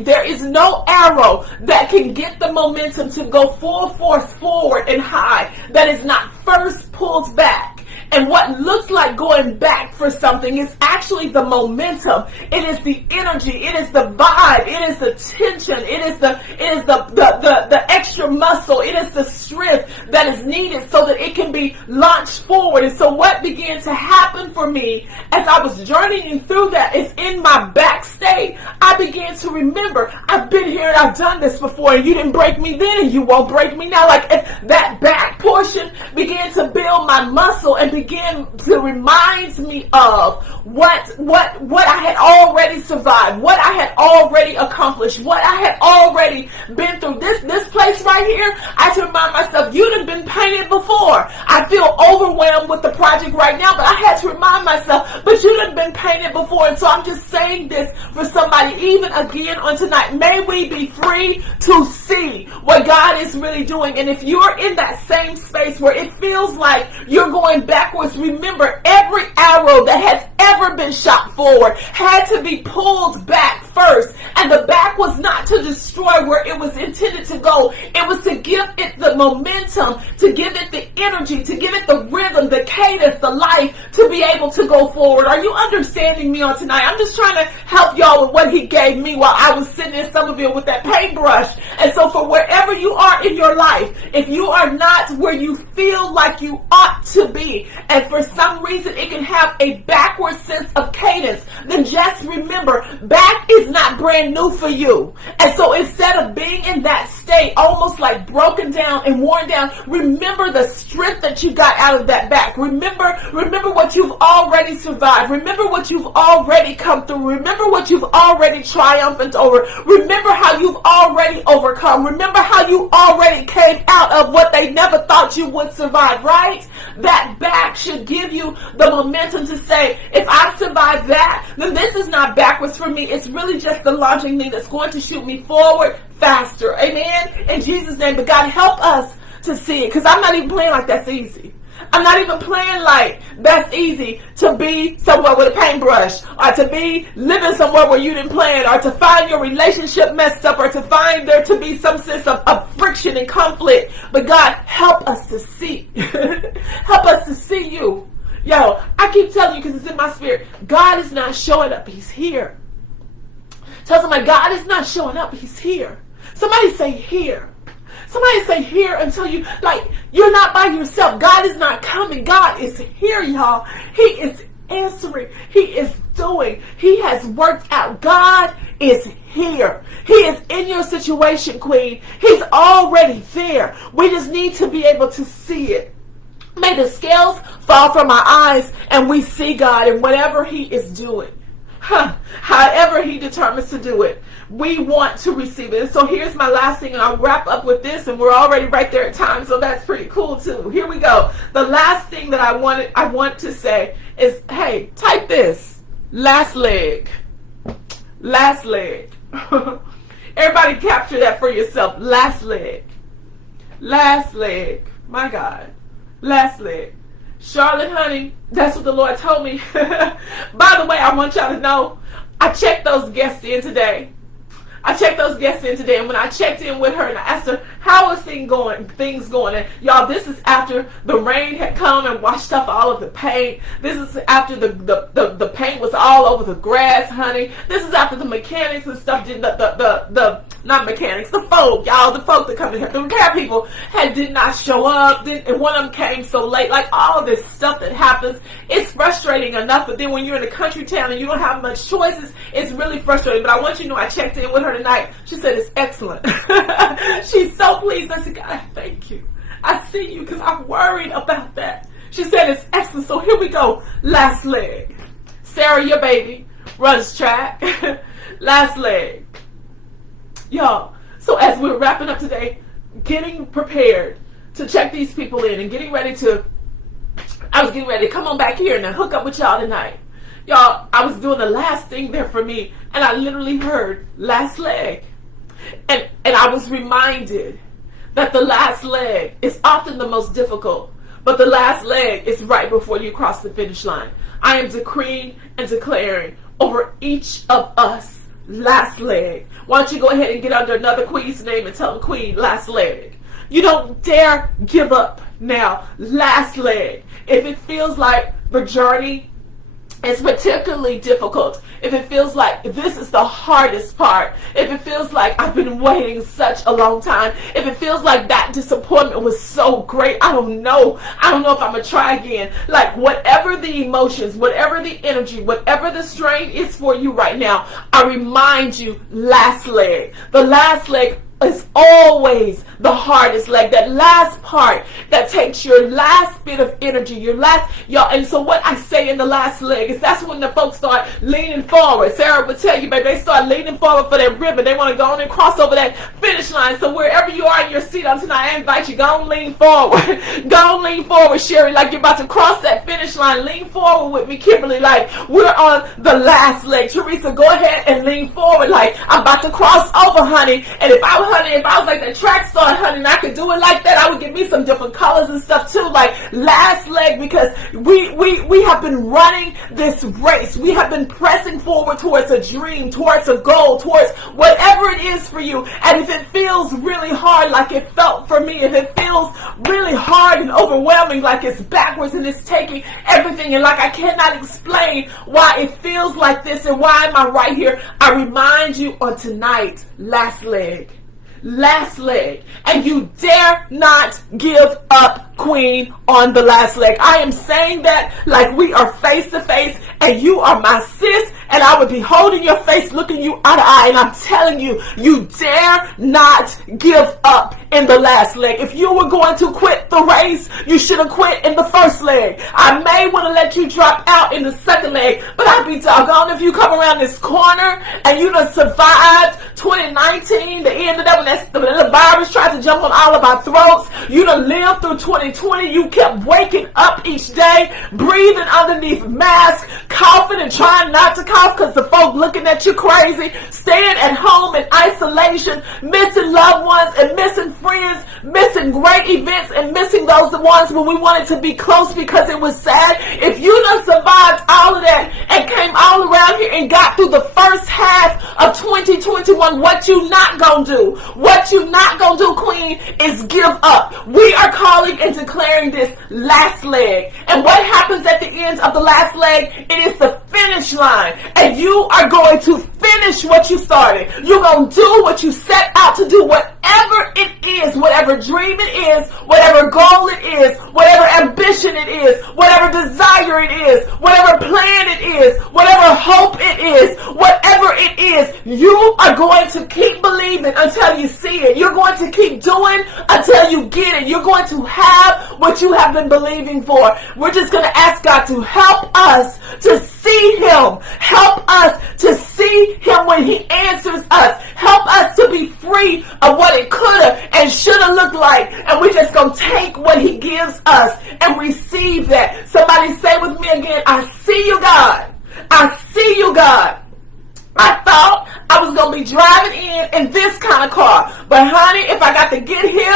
There is no arrow that can get the momentum to go full force forward and high that is not first pulled back. And what looks like going back for something is actually the momentum. It is the energy. It is the vibe. It is the tension. It is the extra muscle. It is the strength that is needed so that it can be launched forward. And so what began to happen for me as I was journeying through that is, in my back state, I began to remember, I've been here and I've done this before, and you didn't break me then and you won't break me now. Like, that back portion began to build my muscle and begin to remind me of what I had already survived, what I had already accomplished, what I had already been through. This place right here, I had to remind myself, you'd have been painted before. I feel overwhelmed with the project right now, but I had to remind myself, but you'd have been painted before. And so I'm just saying this for somebody, even again on tonight. May we be free to see what God is really doing. And if you're in that same space where it feels like you're going backwards, remember, every arrow that has ever been shot forward had to be pulled back first. And the back was not to destroy where it was intended to go. It was to give it the momentum, to give it the energy, to give it the rhythm, the cadence, the life, to be able to go forward. Are you understanding me on tonight? I'm just trying to help y'all with what he gave me while I was sitting in Somerville with that paintbrush. And so for wherever you are in your life, if you are not where you feel like you ought to be, and for some reason it can have a backward sense of cadence, then just remember, back is not brand new for you. And so instead of being in that state, almost like broken down and worn down, remember the strength that you got out of that back. Remember what you've already survived. Remember what you've already come through. Remember what you've already triumphed over. Remember how you've already overcome. Remember how you already came out of what they never thought you would survive, right? That back should give you the momentum to say, if I survive that, then this is not backwards for me. It's really just the launching thing that's going to shoot me forward faster. Amen? In Jesus' name. But God, help us to see it, because I'm not even playing like that's easy. I'm not even playing like that's easy to be somewhere with a paintbrush, or to be living somewhere where you didn't plan, or to find your relationship messed up, or to find there to be some sense of friction and conflict. But God, help us to see. Help us to see you Yo, I keep telling you because it's in my spirit. God is not showing up. He's here. Tell somebody, God is not showing up. He's here. Somebody say here. Somebody say here until you, like, you're not by yourself. God is not coming. God is here, y'all. He is answering. He is doing. He has worked out. God is here. He is in your situation, Queen. He's already there. We just need to be able to see it. May the scales fall from our eyes and we see God in whatever He is doing. However He determines to do it, we want to receive it. And so here's my last thing, and I'll wrap up with this, and we're already right there at time, so that's pretty cool too. Here we go. The last thing that I want to say is, hey, type this. Last leg. Last leg. Everybody capture that for yourself. Last leg. Last leg. My God. Last leg. Charlotte, honey, that's what the Lord told me. By the way, I want y'all to know, I checked those guests in today. And when I checked in with her and I asked her, how is things going? And y'all, this is after the rain had come and washed up all of the paint. This is after the paint was all over the grass, honey. This is after the mechanics and stuff did not mechanics, the folk that come in here, the repair people did not show up, and one of them came so late. Like, all of this stuff that happens, it's frustrating enough, but then when you're in a country town and you don't have much choices, it's really frustrating. But I want you to know, I checked in with her tonight. She said it's excellent. She's so pleased. I said, God, I thank you. I see you because I'm worried about that. She said it's excellent. So here we go. Last leg. Sarah, your baby, runs track. Last leg. Y'all, so as we're wrapping up today, getting prepared to check these people in and I was getting ready to come on back here and hook up with y'all tonight. Y'all, I was doing the last thing there for me, and I literally heard last leg. And I was reminded that the last leg is often the most difficult, but the last leg is right before you cross the finish line. I am decreeing and declaring over each of us, last leg. Why don't you go ahead and get under another queen's name and tell them, Queen, last leg. You don't dare give up now. Last leg. If it feels like the journey is particularly difficult, if it feels like this is the hardest part, if it feels like I've been waiting such a long time, if it feels like that disappointment was so great, I don't know if I'm going to try again. Like, whatever the emotions, whatever the energy, whatever the strain is for you right now, I remind you, last leg. The last leg is always the hardest leg. That last part that takes your last bit of energy, y'all. And so what I say in the last leg is that's when the folks start leaning forward. Sarah would tell you, baby, they start leaning forward for that ribbon. They want to go on and cross over that finish line. So wherever you are in your seat on tonight, I invite you, go on, lean forward. Go on, lean forward, Sherry, like you're about to cross that finish line. Lean forward with me, Kimberly, like we're on the last leg. Teresa, go ahead and lean forward like I'm about to cross over, honey. And if I was like the track star, honey, and I could do it like that, I would give me some different colors and stuff too, like last leg, because we have been running this race. We have been pressing forward towards a dream, towards a goal, towards whatever it is for you. And if it feels really hard, like it felt for me, if it feels really hard and overwhelming, like it's backwards and it's taking everything, and like I cannot explain why it feels like this and why am I right here, I remind you on tonight, last leg. Last leg. And you dare not give up, Queen, on the last leg. I am saying that like we are face to face and you are my sis, and I would be holding your face, looking you eye to eye, and I'm telling you, you dare not give up in the last leg. If you were going to quit the race, you should have quit in the first leg. I may want to let you drop out in the second leg, but I'd be doggone if you come around this corner and you done survived 2019, the end of that, when the virus tried to jump on all of our throats. You done lived through 2020. You kept waking up each day, breathing underneath masks, coughing and trying not to cough because the folk looking at you crazy, staying at home in isolation, missing loved ones and missing friends, missing great events and missing those the ones when we wanted to be close because it was sad. If you done survived all of that and came came all around here and got through the first half of 2021. What you not gonna do? What you not gonna do, Queen, is give up. We are calling and declaring this last leg. And what happens at the end of the last leg? It is the finish line. And you are going to finish what you started. You're going to do what you set out to do. Whatever it is, whatever dream it is, whatever goal it is, whatever ambition it is, whatever desire it is, whatever plan it is, whatever hope it is, whatever it is, you are going to keep believing until you see it. You're going to keep doing until you get it. You're going to have what you have been believing for. We're just going to ask God to help us to see Him. Help us to see Him when He answers us. Help us to be free of what it could have and should have looked like. And we're just going to take what He gives us and receive that. Somebody say with me again, I see you, God. I see you, God. I thought I was going to be driving in this kind of car. But honey, if I got to get here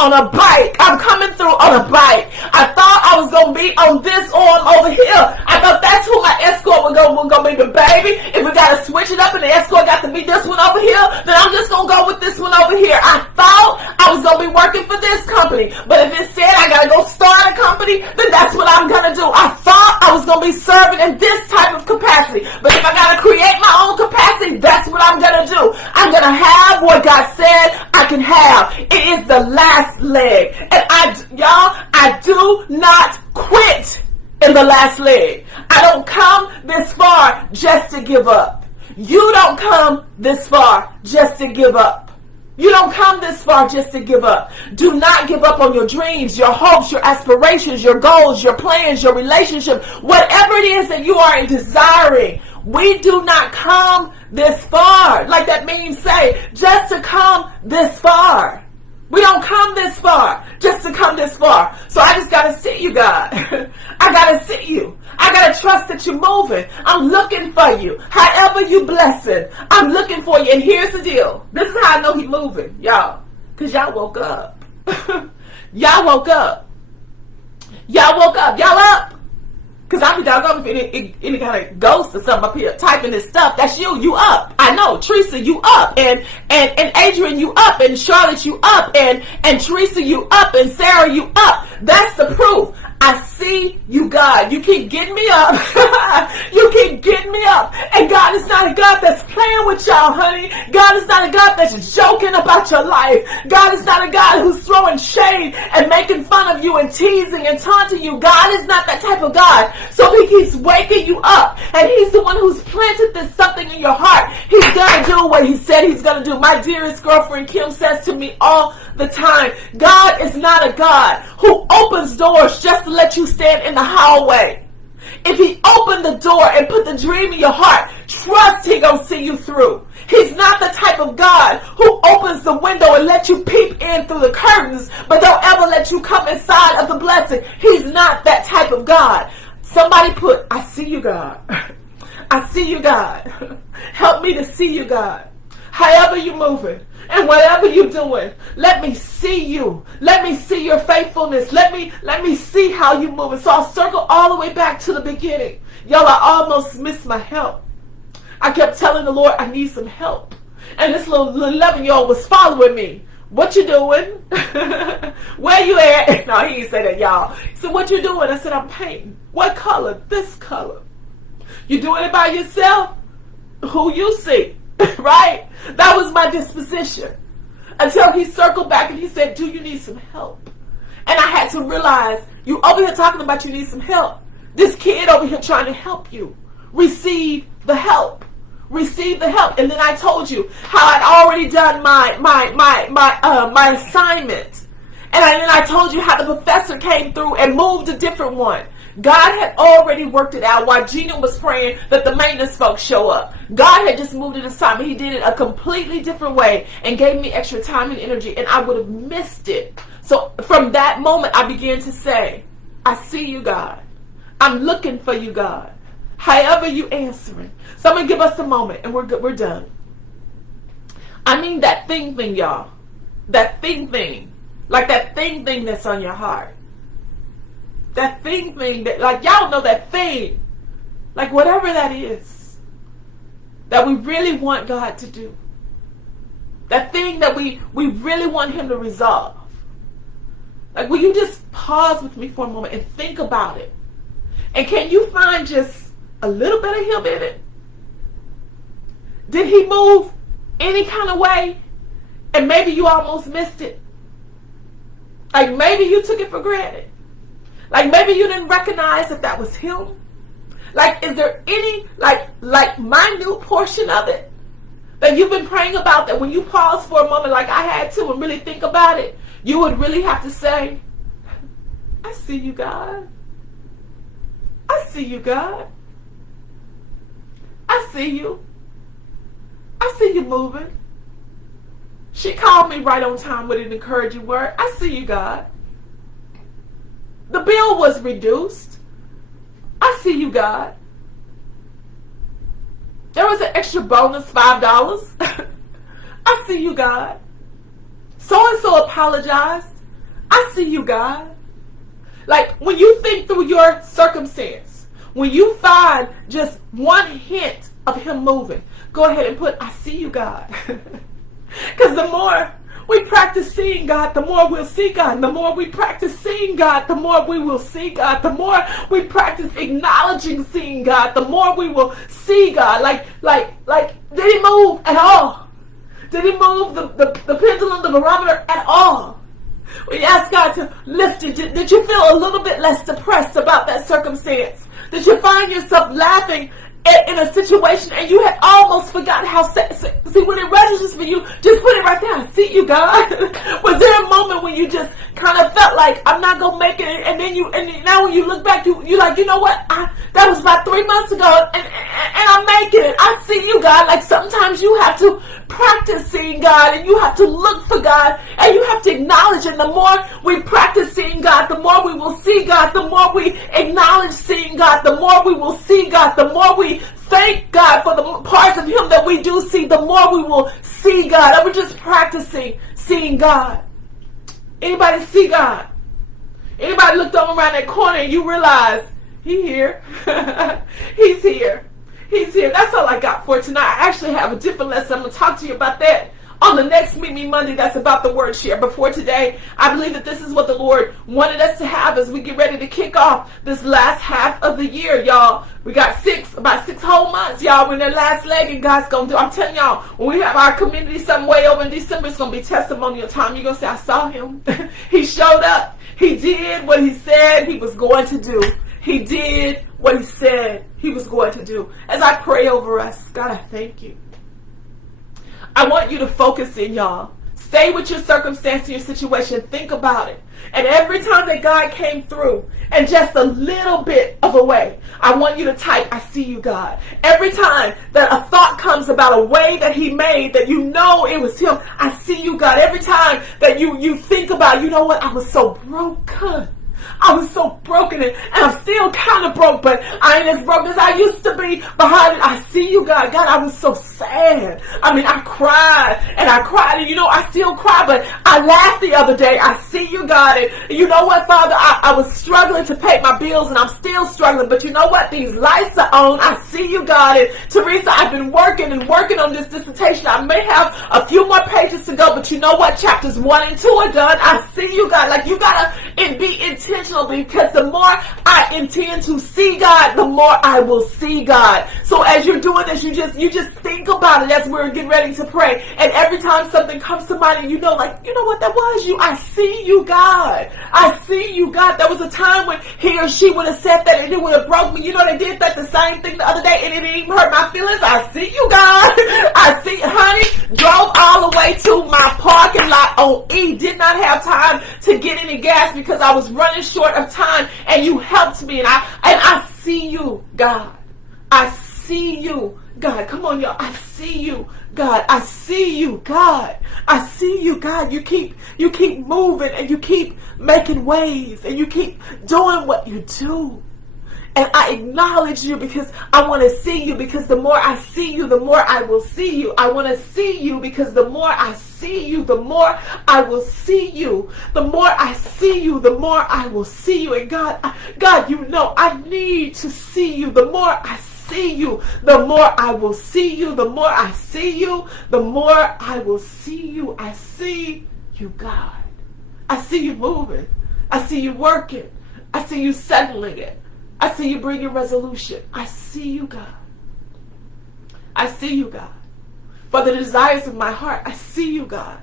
on a bike, I'm coming through on a bike. I thought I was going to be on this arm over here. I thought that's who my escort was going to be, the baby. If we got to switch it up and the escort got to be this one over here, then I'm just going to go with this one over here. I thought I was going to be working for this company. But if it said I got to go start a company, then that's what I'm going to do. I thought I was going to be serving in this type of capacity. But if I got to create my own capacity, that's what I'm going to do. I'm going to have what God said I can have. It is the last leg. And I do not quit in the last leg. I don't come this far just to give up. You don't come this far just to give up. You don't come this far just to give up. Do not give up on your dreams, your hopes, your aspirations, your goals, your plans, your relationship, whatever it is that you are desiring. We do not come this far, like that meme say, just to come this far. We don't come this far just to come this far. So I just got to see you, God. I got to see you. I got to trust that you're moving. I'm looking for you. However you blessing, I'm looking for you. And here's the deal. This is how I know he's moving, y'all. Because y'all woke up. Y'all woke up. Y'all woke up. Y'all up. Because I be doggone if any kind of ghost or something up here typing this stuff. That's you. You up. I know. Teresa, you up. And Adrian, you up. And Charlotte, you up. And Teresa, you up. And Sarah, you up. That's the proof. I see you, God. You keep getting me up. You keep getting me up. And God is not a God that's playing with y'all, honey. God is not a God that's joking about your life. God is not a God who's throwing shade and making fun of you and teasing and taunting you. God is not that type of God. So He keeps waking you up. And He's the one who's planted this something in your heart. He's going to do what He said He's going to do. My dearest girlfriend Kim says to me all the time, God is not a God who opens doors just to let you stand in the hallway. If He opened the door and put the dream in your heart, trust He gonna see you through. He's not the type of God who opens the window and let you peep in through the curtains, but don't ever let you come inside of the blessing. He's not that type of God. Somebody put, I see you, God. I see you, God. Help me to see you, God. However you're moving and whatever you're doing, let me see you. Let me see your faithfulness. Let me see how you're moving. So I'll circle all the way back to the beginning. Y'all, I almost missed my help. I kept telling the Lord, I need some help. And this little 11-year-old was following me. What you doing? Where you at? No, he didn't say that, y'all. He said, what you doing? I said, I'm painting. What color? This color. You doing it by yourself? Who you see? Right? That was my disposition. Until he circled back and he said, do you need some help? And I had to realize, you over here talking about you need some help. This kid over here trying to help you. Receive the help. Receive the help. And then I told you how I'd already done my assignment. And then I told you how the professor came through and moved a different one. God had already worked it out while Gina was praying that the maintenance folks show up. God had just moved an assignment. He did it a completely different way and gave me extra time and energy, and I would have missed it. So from that moment, I began to say, I see you, God. I'm looking for you, God. However you answering. So I'm going to give us a moment, and we're done. I mean that thing, y'all. That thing. Like that thing that's on your heart. That thing that, like, y'all know that thing Like whatever that is that we really want God to do. That thing that we really want him to resolve. Like, will you just pause with me for a moment and think about it? And can you find just a little bit of him in it? Did he move any kind of way? And maybe you almost missed it. Like maybe you took it for granted. Like maybe you didn't recognize that that was him. Like, is there any like minute portion of it that you've been praying about that when you pause for a moment like I had to and really think about it, you would really have to say, I see you, God. I see you, God. I see you. I see you moving. She called me right on time with an encouraging word. I see you, God. The bill was reduced. I see you, God. There was an extra bonus, $5. I see you, God. So-and-so apologized. I see you, God. Like, when you think through your circumstance, when you find just one hint of him moving, go ahead and put, I see you, God. Because the more we practice seeing God, the more we'll see God. And the more we practice seeing God, the more we will see God. The more we practice acknowledging seeing God, the more we will see God. Like, did he move at all? Did he move the pendulum, the barometer at all? When you ask God to lift it, did you feel a little bit less depressed about that circumstance? Did you find yourself laughing in a situation and you had almost forgotten how sad? See, when it registers for you, just put it right there. I see you, God. Was there a moment when you just kind of felt like, I'm not going to make it, and then now when you look back, you're like, you know what? That was about 3 months ago, and I'm making it. I see you, God. Like, sometimes you have to practice seeing God, and you have to look for God, and you have to acknowledge. And the more we practice seeing God, the more we will see God. The more we acknowledge seeing God, the more we will see God. The more we thank God for the parts of him that we do see, the more we will see God. And we're just practicing seeing God. Anybody see God? Anybody looked over around that corner and you realize he's here? He's here. He's here. That's all I got for tonight. I actually have a different lesson. I'm going to talk to you about that on the next Meet Me Monday. That's about the word share. Before today, I believe that this is what the Lord wanted us to have as we get ready to kick off this last half of the year, y'all. We got about six whole months, y'all. We're in their last leg, and God's going to do. I'm telling y'all, when we have our community some way over in December, it's going to be testimonial time. You're going to say, I saw him. He showed up. He did what he said he was going to do. He did what he said he was going to do. As I pray over us, God, I thank you. I want you to focus in, y'all. Stay with your circumstance and your situation. Think about it. And every time that God came through in just a little bit of a way, I want you to type, I see you, God. Every time that a thought comes about a way that he made that you know it was him, I see you, God. Every time that you think about, you know what, I was so broken. I was so broken, and I'm still kind of broke, but I ain't as broke as I used to be behind it. I see you, God. God, I was so sad. I mean, I cried, and you know, I still cry, but I laughed the other day. I see you, God, and you know what, Father? I was struggling to pay my bills, and I'm still struggling, but you know what? These lights are on. I see you, God, and Teresa, I've been working on this dissertation. I may have a few more pages to go, but you know what? Chapters 1 and 2 are done. I see you, God. Like, you gotta be intentional, because the more I intend to see God, the more I will see God. So as you're doing this, you just think about it as we're getting ready to pray. And every time something comes to mind, and you know what, that was you. I see you, God. I see you, God. There was a time when he or she would have said that and it would have broke me. You know, they did that the same thing the other day and it didn't even hurt my feelings. I see you, God. I see, honey, drove all the way to my parking lot on E. Did not have time to get any gas because I was running short of time, and you helped me, and I see you, God. I see you, God. Come on, y'all. I see you, God. I see you, God. I see you, God. You keep moving, and you keep making ways, and you keep doing what you do. And I acknowledge you because I want to see you, because the more I see you, the more I will see you. I want to see you because the more I see you, the more I will see you. The more I see you, the more I will see you. And God, you know I need to see you. The more I see you, the more I will see you. The more I see you, the more I will see you. I see you, God. I see you moving. I see you working. I see you settling it. I see you bringing resolution. I see you, God. I see you, God. For the desires of my heart, I see you, God.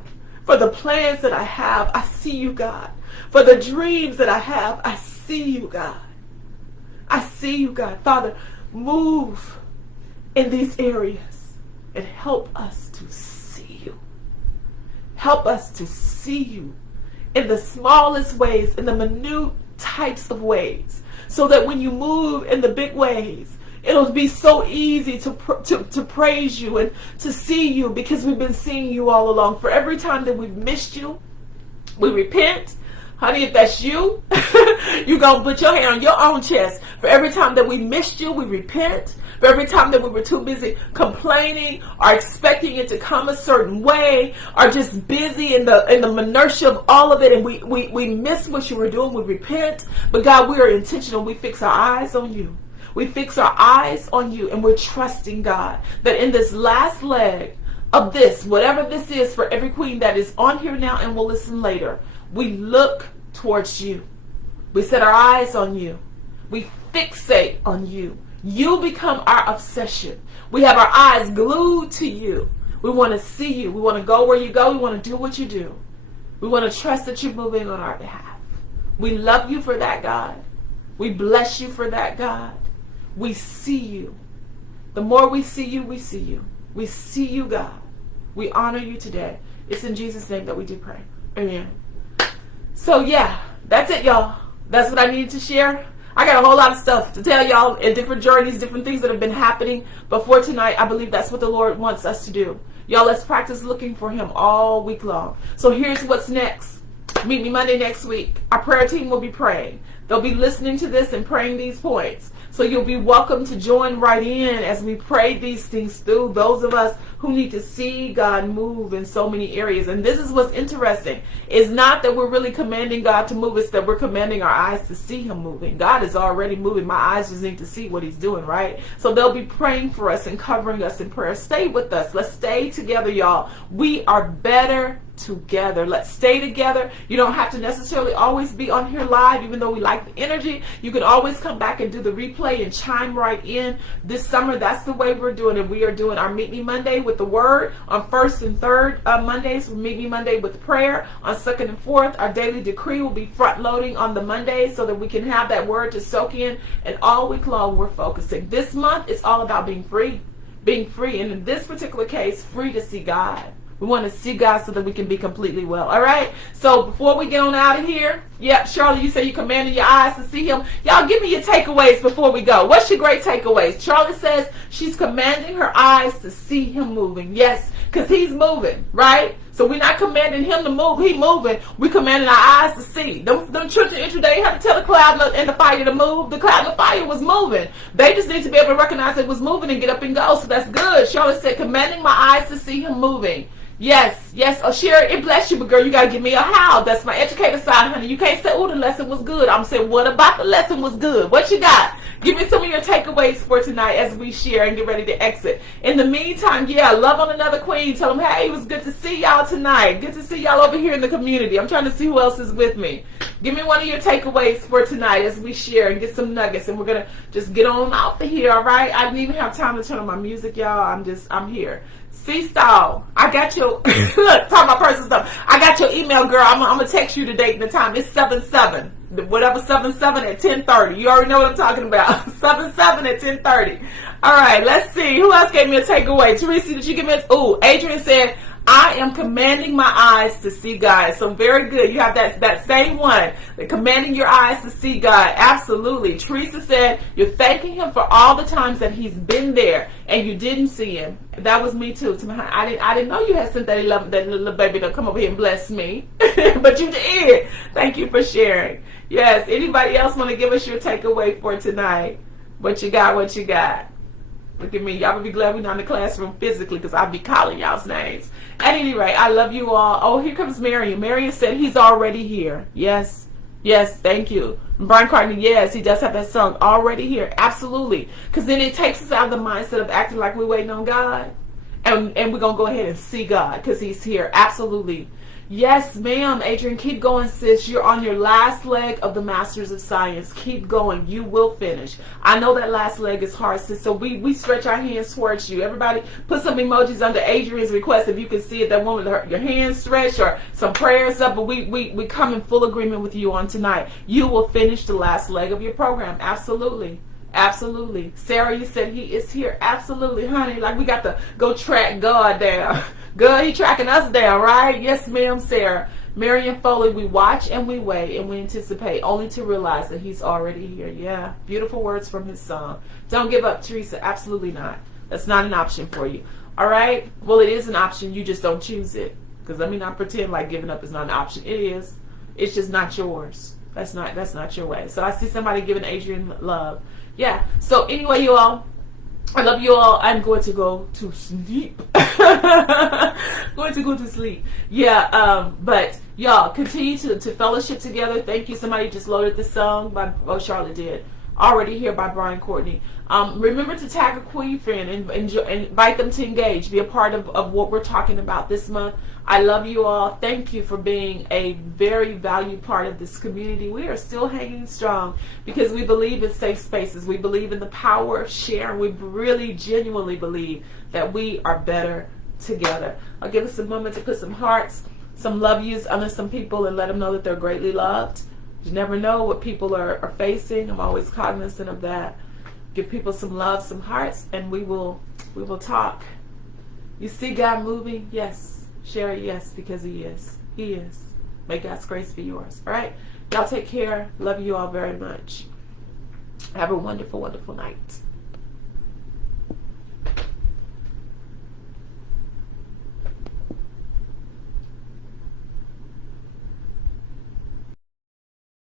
For the plans that I have, I see you, God. For the dreams that I have, I see you, God. I see you, God. Father, move in these areas and help us to see you. Help us to see you in the smallest ways, in the minute types of ways, so that when you move in the big ways, it'll be so easy to praise you and to see you, because we've been seeing you all along. For every time that we've missed you, we repent. Honey, if that's you, you're going to put your hand on your own chest. For every time that we missed you, we repent. For every time that we were too busy complaining or expecting it to come a certain way, or just busy in the minutia of all of it, and we miss what you were doing, we repent. But God, we are intentional. We fix our eyes on you. We fix our eyes on you, and we're trusting, God, that in this last leg of this, whatever this is for every queen that is on here now and will listen later, we look towards you. We set our eyes on you. We fixate on you. You become our obsession. We have our eyes glued to you. We want to see you. We want to go where you go. We want to do what you do. We want to trust that you're moving on our behalf. We love you for that, God. We bless you for that, God. We see you. The more we see you, we see you. We see you, God. We honor you today. It's in Jesus' name that we do pray. Amen. So yeah, that's it, y'all. That's what I needed to share. I got a whole lot of stuff to tell y'all in different journeys, different things that have been happening. But for tonight, I believe that's what the Lord wants us to do. Y'all, let's practice looking for him all week long. So here's what's next. Meet me Monday next week. Our prayer team will be praying. They'll be listening to this and praying these points. So you'll be welcome to join right in as we pray these things through. Those of us who need to see God move in so many areas. And this is what's interesting. It's not that we're really commanding God to move. It's that we're commanding our eyes to see him moving. God is already moving. My eyes just need to see what he's doing, right? So they'll be praying for us and covering us in prayer. Stay with us. Let's stay together, y'all. We are better together. Let's stay together. You don't have to necessarily always be on here live, even though we like the energy. You can always come back and do the replay and chime right in. This summer, that's the way we're doing it. We are doing our Meet Me Monday with the Word on first and third Mondays. Meet Me Monday with prayer on second and fourth. Our daily decree will be front loading on the Mondays so that we can have that word to soak in. And all week long, we're focusing. This month, it's all about being free. Being free. And in this particular case, free to see God. We want to see God so that we can be completely well. All right? So before we get on out of here, yeah, Charlie, you say you commanded your eyes to see him. Y'all give me your takeaways before we go. What's your great takeaways? Charlie says she's commanding her eyes to see him moving. Yes, because he's moving, right? So we're not commanding him to move. He moving. We commanding our eyes to see. Them children introduced, had to tell the cloud and the fire to move. The cloud and the fire was moving. They just need to be able to recognize it was moving and get up and go. So that's good. Charlotte said, commanding my eyes to see him moving. Yes, yes. Oh, Sherry, it bless you, but girl, you got to give me a how. That's my educator side, honey. You can't say, oh, the lesson was good. I'm saying, what about the lesson was good? What you got? Give me some of your takeaways for tonight as we share and get ready to exit. In the meantime, yeah, love on another queen. Tell them, hey, it was good to see y'all tonight. Good to see y'all over here in the community. I'm trying to see who else is with me. Give me one of your takeaways for tonight as we share and get some nuggets. And we're going to just get on out of here, all right? I didn't even have time to turn on my music, y'all. I'm here. C-Stall, I got your, look, talk about personal stuff. I got your email, girl. I'm going to text you the date and the time. It's 7/7. Whatever 7/7 at 10:30. You already know what I'm talking about. 7/7 at 10:30. All right, let's see. Who else gave me a takeaway? Teresa, did you give me a, ooh, Adrian said, I am commanding my eyes to see God. So very good. You have that same one. The commanding your eyes to see God. Absolutely. Teresa said you're thanking him for all the times that he's been there and you didn't see him. That was me too. I didn't know you had sent that little baby to come over here and bless me. But you did. Thank you for sharing. Yes. Anybody else want to give us your takeaway for tonight? What you got? What you got? Look at me. Y'all would be glad we're not in the classroom physically because I'll be calling y'all's names. At any rate, I love you all. Oh, here comes Marion. Marion said he's already here. Yes. Yes, thank you. Brian Carter, yes, he does have that song already here. Absolutely. Because then it takes us out of the mindset of acting like we're waiting on God. And we're going to go ahead and see God because he's here. Absolutely. Yes, ma'am, Adrian. Keep going, sis. You're on your last leg of the Masters of Science. Keep going. You will finish. I know that last leg is hard, sis. So we stretch our hands towards you. Everybody put some emojis under Adrian's request if you can see it. That one with your hands stretched or some prayers up. But we come in full agreement with you on tonight. You will finish the last leg of your program. Absolutely. Absolutely. Sarah, you said he is here. Absolutely, honey. Like we got to go track God down. Good, he tracking us down, right? Yes, ma'am, Sarah. Marion Foley, we watch and we wait and we anticipate only to realize that he's already here. Yeah, beautiful words from his song. Don't give up, Teresa. Absolutely not. That's not an option for you. All right? Well, it is an option. You just don't choose it. Because let me not pretend like giving up is not an option. It is. It's just not yours. That's not your way. So I see somebody giving Adrian love. Yeah. So anyway, you all, I love you all. I'm going to go to sleep. Going to go to sleep. Yeah. But y'all continue to fellowship together. Thank you. Somebody just loaded the song by Charlotte did. Already here by Brian Courtney. Remember to tag a queen friend and invite them to engage. Be a part of what we're talking about this month. I love you all. Thank you for being a very valued part of this community. We are still hanging strong because we believe in safe spaces. We believe in the power of sharing. We really genuinely believe that we are better together. I'll give us a moment to put some hearts, some love yous under some people and let them know that they're greatly loved. You never know what people are facing. I'm always cognizant of that. Give people some love, some hearts, and we will talk. You see God moving? Yes. Share it, yes, because he is. He is. May God's grace be yours. All right? Y'all take care. Love you all very much. Have a wonderful, wonderful night.